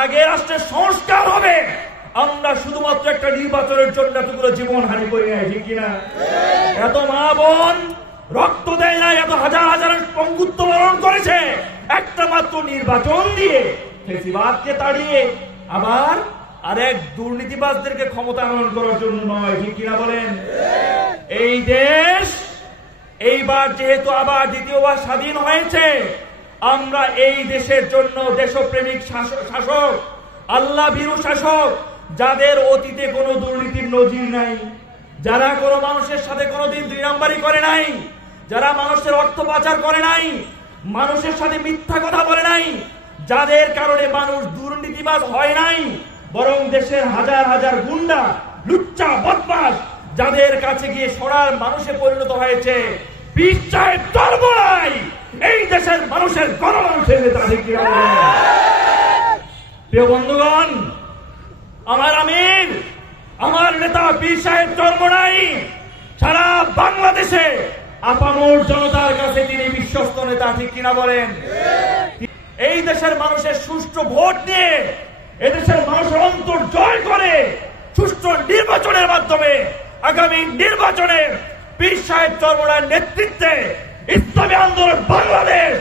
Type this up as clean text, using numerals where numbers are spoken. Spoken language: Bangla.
আগে রাষ্ট্রের সংস্কার হবে। আমরা শুধুমাত্র একটা নির্বাচনের জন্য এতগুলো জীবন হানি করি নাই, ঠিক কিনা? এত মা বোন রক্ত দেয় না, এত হাজার হাজার পঙ্গুত্ব বরণ করেছে একটা মাত্র নির্বাচন দিয়ে, ফেসিবাদকে তাড়িয়ে আবার আরেক দুর্নীতিবাজদেরকে ক্ষমতা আনয়ন করার জন্য নয়, ঠিক কিনা বলেন? এই দেশ এইবার যেহেতু আবার দ্বিতীয়বার স্বাধীন হয়েছে, আমরা এই দেশের জন্য দেশপ্রেমিক শাসক, আল্লাহ ভীরু শাসক, যাদের অতীতে কোনো দুর্নীতির নজির নাই, যারা কোনো মানুষের সাথে কোনোদিন দুই নাম্বারি করে নাই, যারা মানুষের অর্থ পাচার করে নাই, মানুষের সাথে মিথ্যা কথা বলে নাই, যাদের কারণে মানুষ দুর্নীতিবাজ হয় নাই, বরং দেশের হাজার হাজার গুন্ডা, লুচ্চা, বদমাশ যাদের কাছে গিয়ে সোনার মানুষে পরিণত হয়েছে, পীর সাহেব চরমোনাই এই দেশের মানুষের গণমানুষের নেতা, ঠিক কিনা? প্রিয় বন্ধুগণ, আমার আমির, আমার নেতা পীর সাহেব চরমোনাই সারা বাংলাদেশে আপামর জনতার কাছে তিনি বিশ্বস্ত নেতা, ঠিক কিনা বলেন? এই দেশের মানুষের সুষ্ঠু ভোট নিয়ে এদেশের মানুষের অন্তর জয় করে সুষ্ঠু নির্বাচনের মাধ্যমে আগামী নির্বাচনে পীর সাহেব চরমোনাইয়ের নেতৃত্বে ইসলামী আন্দোলন বাংলাদেশ